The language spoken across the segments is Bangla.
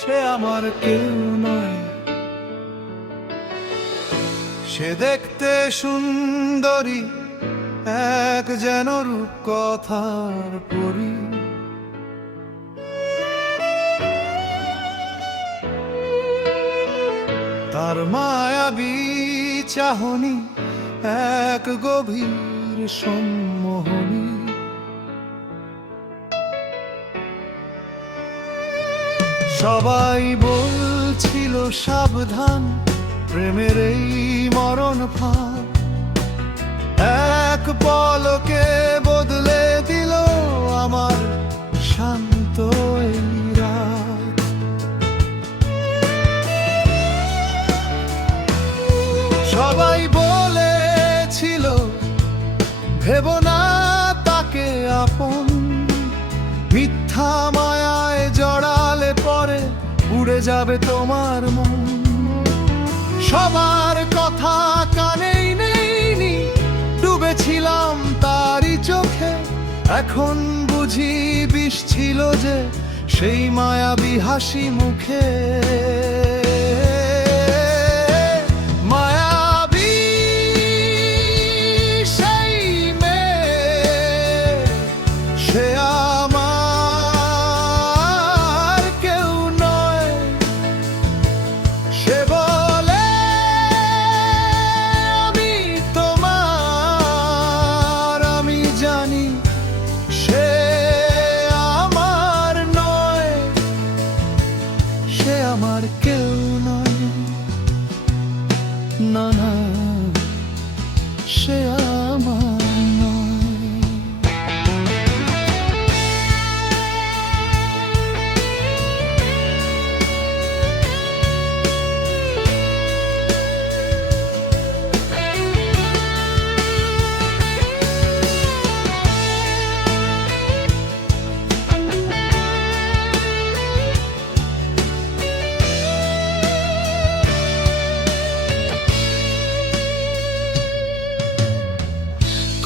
সে আমার কেউ নয়। সে দেখতে সুন্দরী, এক যেন রূপকথার পরী। তার মায়াবী চাহনি এক গভীর সম্মোহনী। সবাই বলছিল সাবধান, প্রেমের এই মরণ ফাঁদ এক পলকে বদলে দিল আমার শান্ত এই রাত। সবাই বলেছিল ভেবো না তাকে আপন, মিথ্যা মায়ায় জড়ালে পরে উড়ে যাবে তোমার মন। সবার কথা কানেই নেইনি, ডুবেছিলাম তারই চোখে। এখন বুঝি বিষ ছিল যে সেই মায়াবী হাসি মুখে। মায়াবী সেই মেয়ে, সে আমার কেউ নয়। সে বলে আমি তোমার, আমি জানি সে আমার নয়। সে আমার কেউ নয়, না না, সে আমার নয়।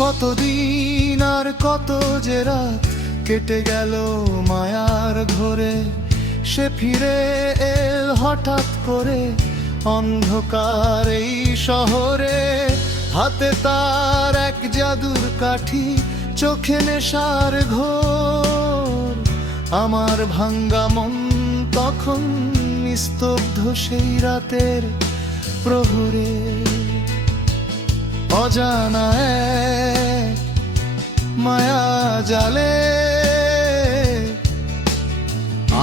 কতদিন আর কত যে রাত কেটে গেল মায়ার ঘোরে। সে ফিরে এল হঠাৎ করে অন্ধকার এই শহরে। হাতে তার এক জাদুর কাঠি, চোখে নেশার ঘোর। আমার ভাঙ্গা মন তখন নিস্তব্ধ সেই রাতের প্রহরে। অজানা এক মায়া জালে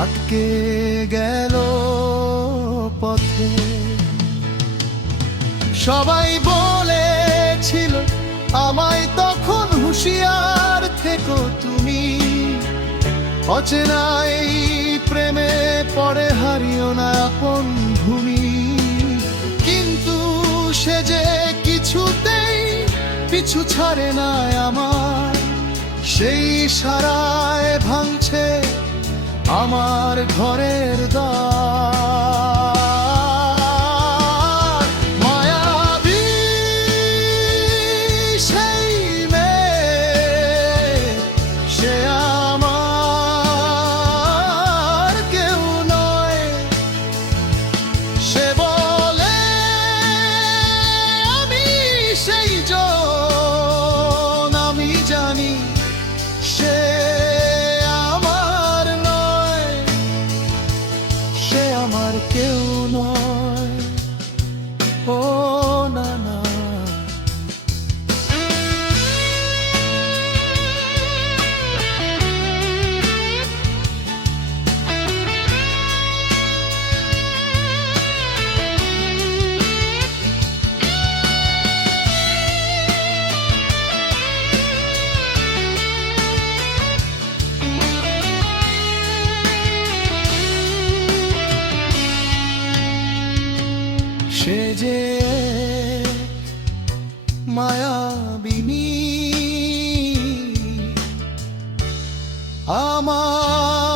আটকে গেল পথে। সবাই বলেছিল আমায় তখন হুঁশিয়ার থেকো তুমি। অচেনাই প্রেমে পড়ে হারিও না আপন ভূমি। কিন্তু সে যে কিছুতেই পিছু ছাড়ে না আমার, সেই সারায় ভাঙছে আমার ঘরের দ্বার। মায়াবী সেই মেয়ে, সে আমার কেউ নয়। সে বলে আমি সেই জন, আমি জানি সে আমার নয়। সে আমার কেউ নয়, ও না না। সে যে মায়াবিনী, আমার